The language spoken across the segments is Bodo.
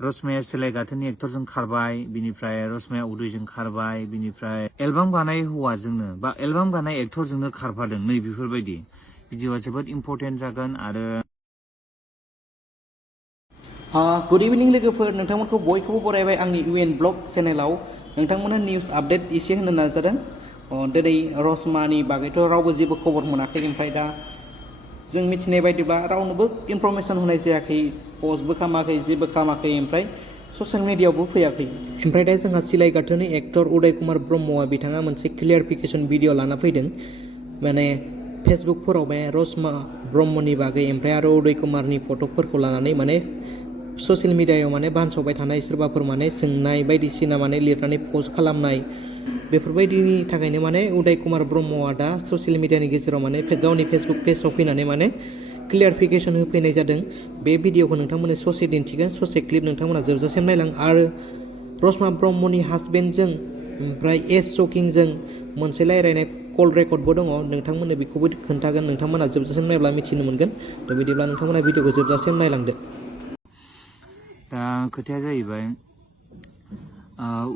रसमाया सिलाय गाथोननि एक्टरजों खारबाय, बिनिफ्राय रसमाया उदयजों खारबाय, बिनिफ्राय एलबाम गानाय हौवाजोंनो बा एलबाम गानाय एक्टरजोंनो खारफादों। नै बेफोरबायदि भिडिअआ जोबोद इम्परटेन्ट जागोन। आरो गुड इभिनिं लोगोफोर, नोंथांमोनखौ बयखौबो बरायबाय आंनि इउएन ब्लग चेनेलाव। नोंथांमोननो निउज आपडेट एसे होनो नाजादों। दिनै रसमानि बागैथ' रावबो जेबो खबर मोनाखै। ओमफ्राय दा जों मिथिनाय बायदिब्ला रावनोबो इनफरमेसन होनाय जायाखै, पस्टबो खालामाखै, जेबो खालामाखै, ओमफ्राय ससियेल मिडियायावबो फैयाखै। ओमफ्राय दा जोंहा सिलाय गाथोननि एक्टर उदय कुमार ब्रह्मआ बिथाङा मोनसे क्लियारिफिकेसन भिडिअ लाना फैदों। माने फेसबुकफोराव बे रसमा ब्रह्मनि बागै ओमफ्राय आरो उदय कुमारनि फटकफोरखौ लानानै माने ससियेल मिडियायाव माने बानसावबाय थानाय, सोरबाफोर माने सोंनाय बायदिसिना माने लिरनानै पस्ट खालामनाय, बेफोरबायदिनि थाखायनो माने उदय कुमार ब्रह्मआ दा ससियेल मिडियानि गेजेराव माने गावनि फेसबुक पेजाव फैनानै माने क्लियारिफिकेसन होफैनाय जादों। बे भिडिअखौ नोंथांमोननो ससे दिन्थिगोन, ससे क्लिप नोंथांमोना जोबजासिम नायलां। आरो रसमा ब्रह्मनि हासबेन्डजों ओमफ्राय एस शकिंजों मोनसे रायज्लायनाय कल रेकर्डबो दङ, नोंथांमोननो बेखौबो खोन्थागोन। नोंथांमोना जोबजासिम नायब्ला मिथिनो मोनगोन। थ' बिदिब्ला नोंथांमोना भिडिअखौ जोबजासिम नायलांदो। दा खोथाया जाहैबाय,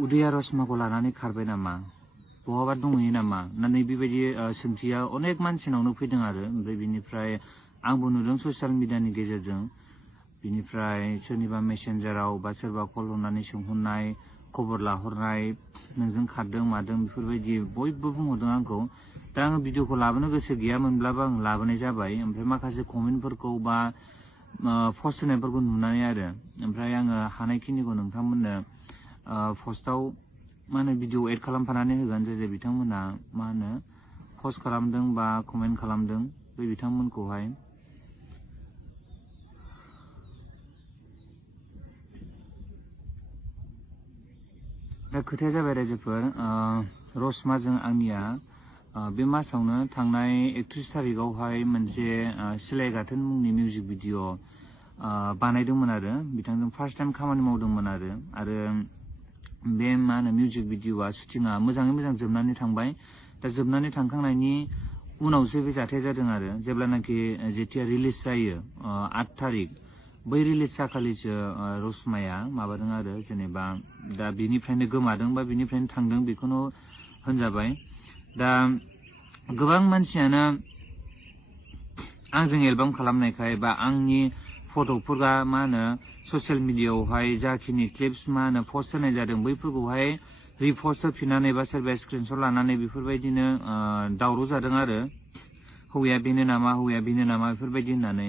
उदया रसमाखौ लानानै खारबाय नामा, बहाबा दंहैयो नामा ना, नै बेबायदि सोंथिया अनेक मानसिनावनो फैदों। आरो ओमफ्राय बिनिफ्राय आंबो नुदों ससियेल मिडियानि गेजेरजों, बिनिफ्राय सोरनिबा मेसेन्जाराव बा सोरबा कल हरनानै सोंहरनाय, खबर लाहरनाय, नोंजों खारदों मादों बेफोरबायदि बयबो बुंहरदों आंखौ। दा आङो भिडिअखौ लाबोनो गोसो गैयामोनब्लाबो आं लाबोनाय जाबाय। ओमफ्राय माखासे कमेन्टफोरखौ बा पस्ट होनायफोरखौ नुनानै आरो ओमफ्राय आङो हानायखिनिखौ नोंथांमोननो पस्टआव मा होनो भिडिअ एड खालामफानानै होगोन। जे बिथांमोना मा होनो पस्ट खालामदों बा कमेन्ट खालामदों, बे बिथांमोनखौहाय। दा खोथाया जाबाय रायजोफोर, रसमाजों आंनिया बे मासावनो थांनाय 31 थारिखआवहाय मोनसे सिलाय गाथोन मुंनि मिउजिक भिडिअ बानायदोंमोन आरो बिथांजों फार्स्ट टाइम खामानि मावदोंमोन। आरो बे मा होनो मिउजिक भिडिअआ शुटिंआ मोजाङै मोजां जोबनानै थांबाय। दा जोबनानै थांखांनायनि उनावसो बे जाथाया जादों। आरो जेब्लानाखि जेथिया रिलिज जायो 8 थारिख, बै रिलिज जाखालिसो रसमाया माबादों आरो जेनेबा दा बिनिफ्रायनो गोमादों बा बिनिफ्रायनो थांदों बेखौनो होनजाबाय। दा गोबां मानसियानो आंजों एलबाम खालामनायखाय बा आंनि फट'फोरा मा होनो ससियेल मिडियायावहाय जाखिनि क्लिप्स मा होनो पस्ट होनाय जादों, बैफोरखौहाय रिपस्ट होफिननानै बा सोरबाया स्क्रिनशट लानानै बेफोरबायदिनो दावराव जादों। आरो हौवाया बेनो नामा, हौवाया बेनो नामा बेफोरबायदि होननानै।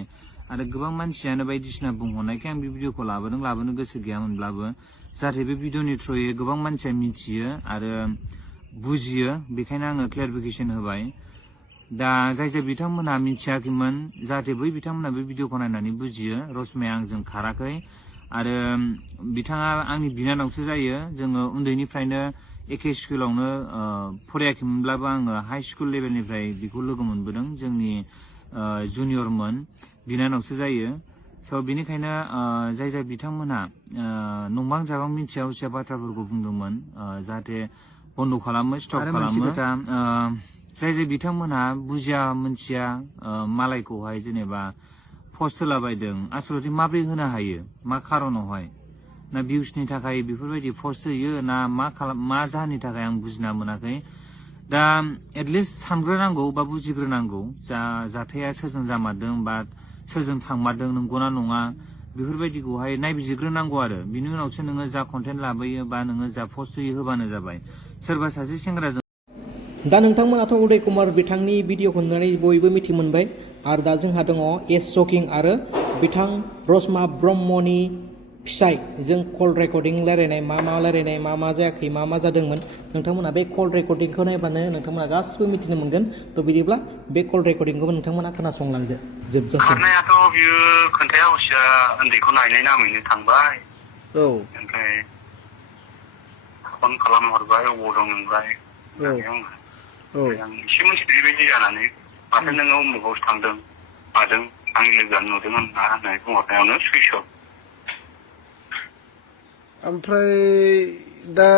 आरो गोबां मानसियानो बायदिसिना बुंहरनायखाय आं बे भिडिअखौ लाबोनो गोसो गैयामोनब्लाबो, जाहाथे बे भिडिअनि थ्रुयै गोबां मानसिया मिथियो आरो बुजियो, बेखायनो आङो क्लियारिफिकेसन होबाय। दा जाय बिथांमोनहा मिथियाखैमोन, जाहाथे बै बिथांमोना बे भिडिअखौ नायनानै बुजियो रसमाया आंजों खाराखै। आरो बिथाङा आंनि बिनानावसो जायो। जोङो उन्दैनिफ्रायनो एखे स्कुलावनो फरायाखैमोनब्लाबो आङो हाइ स्कुल लेभेलनिफ्राय बेखौ लोगो मोनबोदों। जोंनि जुनियरमोन, बिनानावसो जायो। स' बेनिखायनो जाय बिथांमोनहा नंबां जाबां मिथिया उसिया बाथ्राफोरखौ बुंदोंमोन, जाहाथे बन्द' खालामो, स्टप खालामो। जाय बिथांमोनहा बुजिया मोनथिया मालायखौहाय जेनेबा पस्ट होलाबायदों, आसलथे माब्रै होनो हायो, मा खारनावहाय, ना भिउसनि थाखाय बेफोरबायदि पस्ट होयो, ना मा जाहोननि थाखाय आं बुजिना मोनाखै। दा एटलिस्ट सानग्रोनांगौ बा बुजिग्रोनांगौ, जाथाया सोरजों जामारदों बा सोरजों थांमारदों, नंगौना नङा, बेफोरबायदिखौहाय नायबिजिरग्रोनांगौ। आरो बिनि उनावसो नोङो जा कन्टेन्ट लाबोयो बा नोङो जा पस्ट होयो होबानो जाबाय। सोरबा सासे सेंग्राजों दा नोंथांमोनाथ' उदय कुमार बिथांनि भिडिअखौ नुनानै बयबो मिथि मोनबाय। आरो दा जोंहा दङ एस शकिं आरो बिथां रसमा ब्रह्मनि फिसाय जों कल रेकर्डिं रायलायनाय, मा रायलायनाय, मा जायाखै, मा जादोंमोन, नोंथांमोना बे कल रेकर्डिंखौ नायबानो नोंथांमोना गासिबो मिथिनो मोनगोन। थ' बिदिब्ला बे कल रेकर्डिंखौबो नोंथांमोना खोनासंलांदो जोबजासिम। खारनायाथ' बियो खोन्थाया हसिया उन्दैखौ नायनाय नामैनो थांबाय। औ। ओमफ्राय फन खालामहरबाय, अबाव दं नोंलाय होननानै आङो। ओमफ्राय आं एसे मिथिनाय बायदि जानानै, माथो नोङो उमुगावसो थांदों मादों, आंनि लोगोआ नुदों होननानै बुंहरनायावनो सुइस अफ। ओमफ्राय दा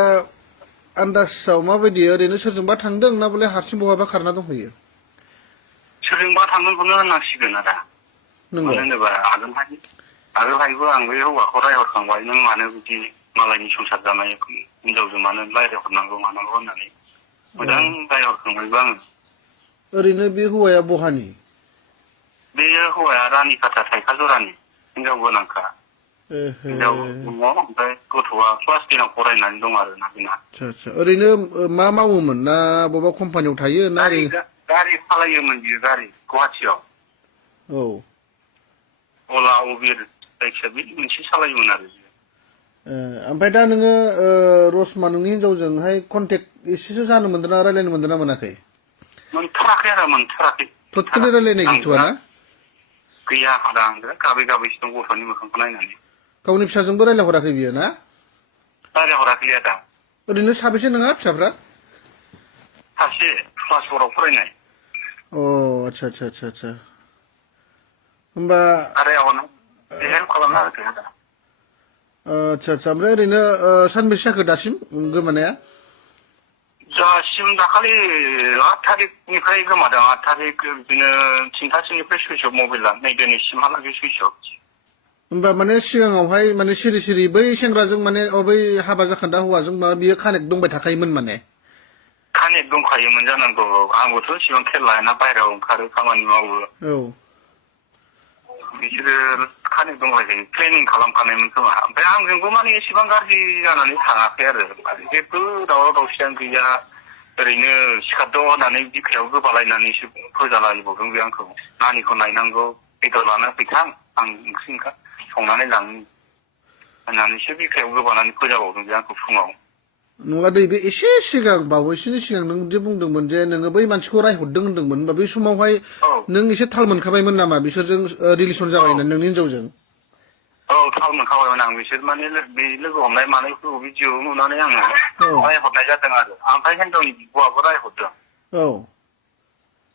आन्दाजाव माबायदि, ओरैनो सोरजोंबा थांदों ना बले हारसिं बहाबा खारना दंहैयो? सोरजोंबा थांदोंखौनो होननांसिगोन आदा। मानो होनोबा आगोलहायबो आं बे हौवाखौ रायहरखांबाय नों मानो बिदि मालायनि संसार जानाय हिनजावजों मानो रायहरनांगौ मानांगौ होननानै मोजां रायहरखांबायबो आङो ओरैनो बे हौवाया बहानि बेयो हौवाया रानिखाथा थाइखा जरानि हिनजाव गोनांखा हिनजाव दङ ओमफ्राय गथ'आ क्लास 10 फरायनानै दं आरो ना बेना आच्छा ओरैनो मा मावोमोन ना बबेबा कम्पानियाव थायो ना गारि सालायोमोन बियो गारि गुवाहाटियाव औ अला उबेर जायखिया बे मोनसे सालायोमोन आरो ओमफ्राय दा नोङो रसमा नोंनि हिनजावजोंहाय कन्टेक्ट एसेसो जानो मोन्दों ना रायलायनो मोन्दों ना मोनाखै मोनथाराखै आरो मोनथाराखै टटेलि रायलायनाय गैथ'आ ना गैया आं गाबै गाबैसो दं गथ'नि मोखांखौ नायनानै गावनि फिसाजोंबो रायलायहराखै बियो ना रायलायहराखै आदा ओरैनो साबेसे नोंहा फिसाफ्रा सासे क्लास 4 फरायनाय अ आच्छा होमबा आरो हेल्प खालामना होदो आदा आच्छा ओमफ्राय ओरैनो सानबेसे जाखो दासिम गोमानाया दासिम दाखालि 8 थारिखनिफ्राय गोमादों 8 थारिख बिदिनो 3 थासोनिफ्राय सुइस अफ मबाइला नै दिनैसिमहालागै सुइस अफ होमबा माने सिगाङावहाय माने सिरि बै सेंग्राजों माने बै हाबा जाखान्दा हौवाजों माबा बियो कानेक्ट दंबाय थाखायोमोन माने कानेक्ट दंखायोमोन जानांगौ आंबोथ' इसेबां खेल लायाना बाहेरायाव ओंखारो खामानि मावो औ बिसोरो कानेक्ट दंलायखायो ट्रेनिं खालामखानायमोन खोमा ओमफ्राय आंजोंबो माने एसेबां गाज्रि जानानै थाङाखै आरो जेबो दावराव दावसियानो गैया ओरैनो सिखारद' होननानै बिखायाव गोबालायनानैसो फोजालायबावदों बे आंखौ नानिखौ नायनांगौ बेदर लाना फैथां आं ओंख्रि संनानै लाङो होननानैसो बिखायाव गोबानानै फोजाबावदों बे आंखौ फुङाव नङा दै बे एसे सिगां बावैसोनि सिगां नों जे बुंदोंमोन जे नोङो बै मानसिखौ रायहरदों होनदोंमोन होनबा बै समावहाय नों एसे थाल मोनखाबायमोन नामा बिसोरजों रिलेसन जाबाय होननानै नोंनि हिनजावजों औ थाल मोनखाबायमोन आं बिसोर माने बे लोगो हमनाय मानायफोरखौ भिडिअ नुनानै आङो रायहरनाय जादों आरो ओमफ्राय हिनजावनि बिब'आबो रायहरदों औ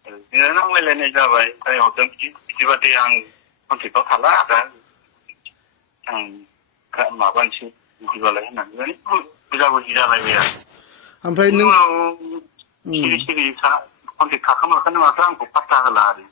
बिदिनो नांलायलायनाय जाबाय रायहरदों बिदिबादि आं कन्टेक्टआव थाला दा आं माबानोसै बिदिबालाय होननानै बुजाबुजि जालायबाय आरो ओमफ्राय नों उनाव सिरि कन्टेक्ट थाखोमाखोनो माथो आंखौ पात्ता होला आरो